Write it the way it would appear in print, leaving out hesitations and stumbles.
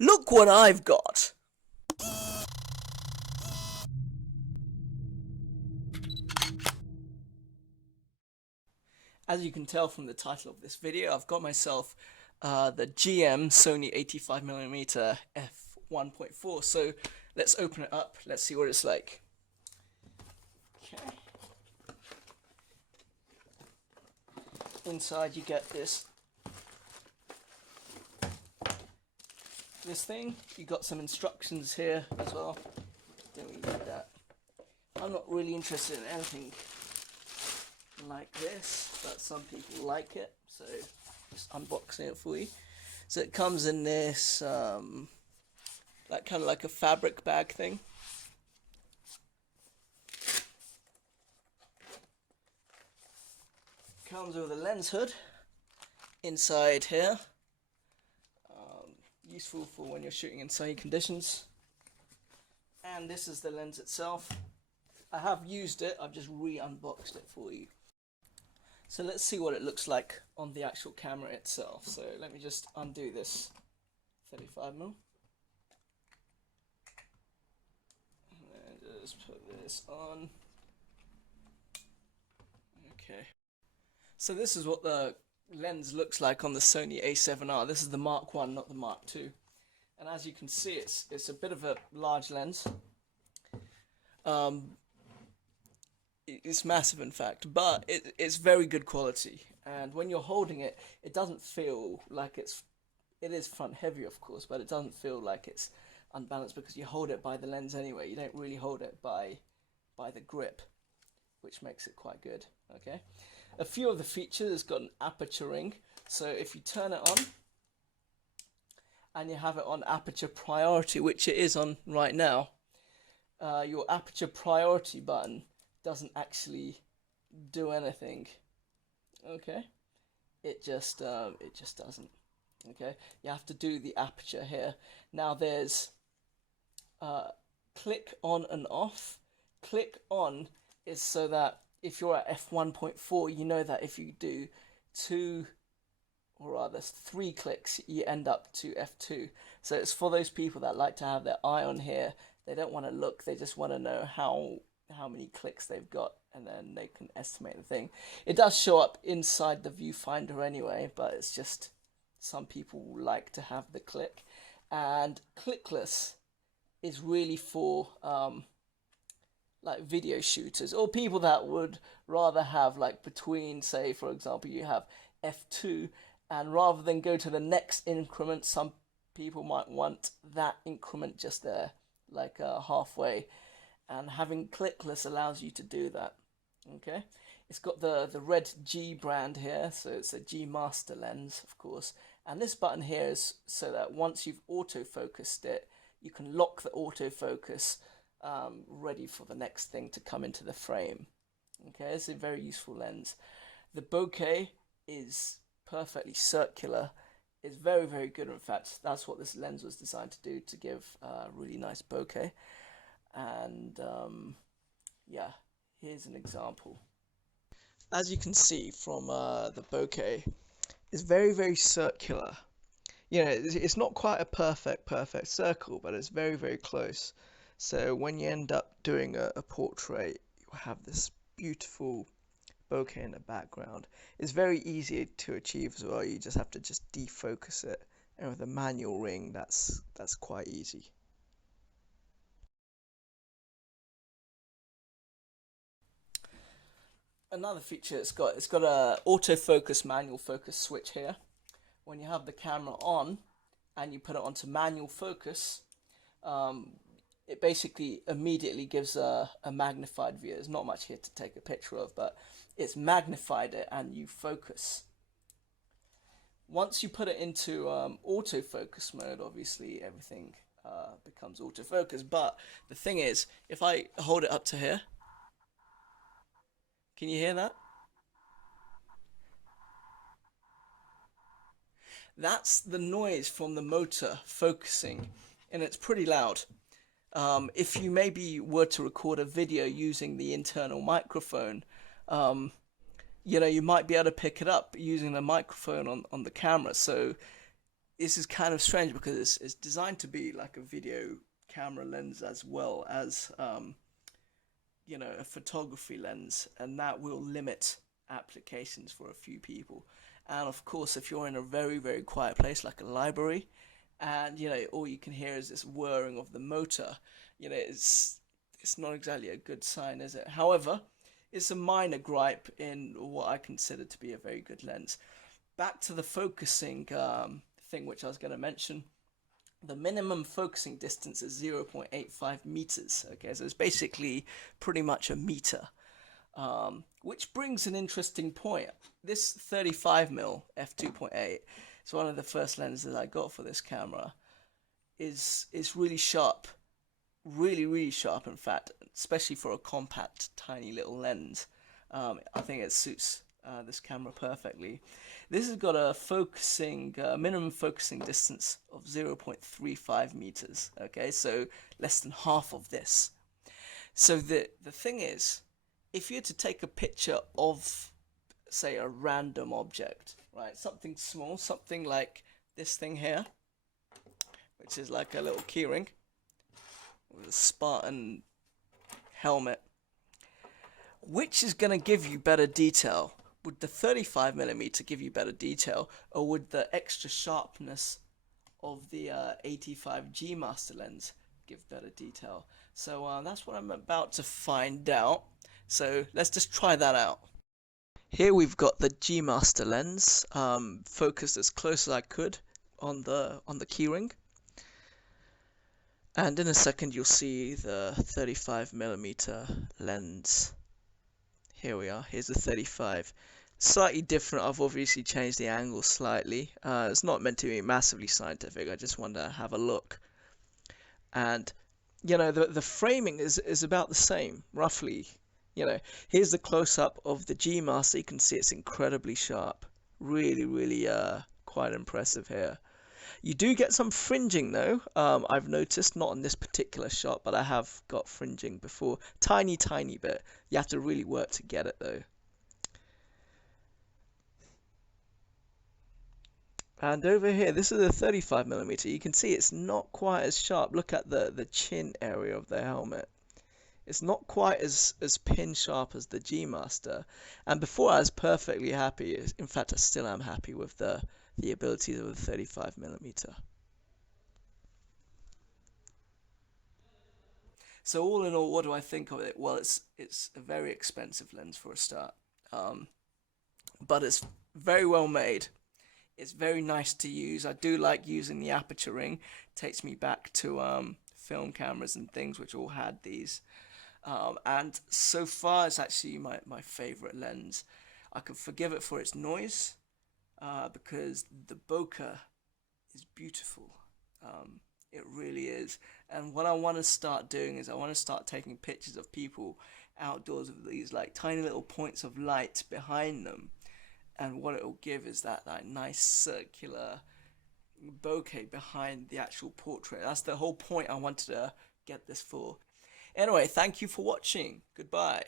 Look what I've got! As you can tell from the title of this video, I've got myself the GM Sony 85mm f1.4. So let's open it up. Let's see what it's like. Okay. Inside you get this thing. You got some instructions here as well. Don't really need that. I'm not really interested in anything like this, but some people like it, so just unboxing it for you. So it comes in this like kind of like a fabric bag thing. Comes with a lens hood inside here, useful for when you're shooting in sunny conditions. And this is the lens itself. I have used it, I've just re-unboxed it for you. So let's see what it looks like on the actual camera itself. So let me just undo this 35mm. And just put this on. Okay. So this is what the lens looks like on the Sony A7R. This is the Mark 1, not the Mark 2. And as you can see, it's a bit of a large lens. It's massive, in fact, but it's very good quality. And when you're holding it, it doesn't feel like it is front heavy, of course, but it doesn't feel like it's unbalanced because you hold it by the lens anyway. You don't really hold it by the grip, which makes it quite good. Okay. A few of the features, it's got an aperture ring. So if you turn it on and you have it on aperture priority, which it is on right now, your aperture priority button doesn't actually do anything. Okay, it just doesn't. Okay, you have to do the aperture here. Now there's click on and off. Click on is so that if you're at f1.4, you know that if you do 2 or rather 3 clicks, you end up to f2. So it's for those people that like to have their eye on here. They don't want to look, they just want to know how many clicks they've got, and then they can estimate the thing. It does show up inside the viewfinder anyway, but it's just some people like to have the click. And clickless is really for like video shooters or people that would rather have, like, between, say for example, you have f2, and rather than go to the next increment, some people might want that increment just there, like halfway. And having clickless allows you to do that. Okay, it's got the red G brand here, so it's a G master lens, of course. And this button here is so that once you've autofocused it, you can lock the autofocus, ready for the next thing to come into the frame. Okay, it's a very useful lens. The bokeh is perfectly circular. It's very, very good. In fact, that's what this lens was designed to do, to give a really nice bokeh. And yeah, here's an example. As you can see from the bokeh, it's very, very circular. You know, it's not quite a perfect circle, but it's very, very close. So when you end up doing a portrait, you have this beautiful bokeh in the background. It's very easy to achieve as well. You just have to just defocus it, and with a manual ring, that's quite easy. Another feature it's got a autofocus manual focus switch here. When you have the camera on and you put it onto manual focus, it basically immediately gives a magnified view. There's not much here to take a picture of, but it's magnified it and you focus. Once you put it into autofocus mode, obviously everything becomes autofocus. But the thing is, if I hold it up to here, can you hear that? That's the noise from the motor focusing, and it's pretty loud. If you maybe were to record a video using the internal microphone, you know, you might be able to pick it up using the microphone on the camera. So this is kind of strange because it's designed to be like a video camera lens as well as you know, a photography lens, and that will limit applications for a few people. And of course, if you're in a very, very quiet place like a library, and you know, all you can hear is this whirring of the motor, you know, it's not exactly a good sign, is it? However, it's a minor gripe in what I consider to be a very good lens. Back to the focusing thing, which I was going to mention. The minimum focusing distance is 0.85 meters. Okay, so it's basically pretty much a meter. Which brings an interesting point. This 35mm f2.8, it's one of the first lenses I got for this camera, is really sharp, really sharp. In fact, especially for a compact, tiny little lens, I think it suits this camera perfectly. This has got a focusing minimum focusing distance of 0.35 meters. Okay, so less than half of this. So the thing is, if you had to take a picture of, say, a random object, right, something small, something like this thing here, which is like a little keyring with a Spartan helmet, which is going to give you better detail? Would the 35mm give you better detail, or would the extra sharpness of the 85G master lens give better detail? So that's what I'm about to find out. So let's just try that out. Here we've got the G master lens, focused as close as I could on the keyring, and in a second you'll see the 35mm lens. Here we are, here's the 35. Slightly different, I've obviously changed the angle slightly. It's not meant to be massively scientific, I just wanted to have a look. And, you know, the framing is about the same, roughly. You know, here's the close-up of the G Master, you can see it's incredibly sharp. Really, quite impressive here. You do get some fringing though, I've noticed, not on this particular shot, but I have got fringing before. Tiny bit. You have to really work to get it though. And over here, this is a 35mm. You can see it's not quite as sharp. Look at the chin area of the helmet. It's not quite as pin sharp as the G Master. And before I was perfectly happy. In fact, I still am happy with the abilities of the 35mm. So all in all, what do I think of it? Well, it's a very expensive lens for a start, but it's very well made. It's very nice to use. I do like using the aperture ring. It takes me back to film cameras and things which all had these. And so far, it's actually my favorite lens. I can forgive it for its noise, because the bokeh is beautiful. It really is. And what I want to start doing is I want to start taking pictures of people outdoors with these like tiny little points of light behind them. And what it will give is that nice circular bokeh behind the actual portrait. That's the whole point I wanted to get this for. Anyway, thank you for watching. Goodbye.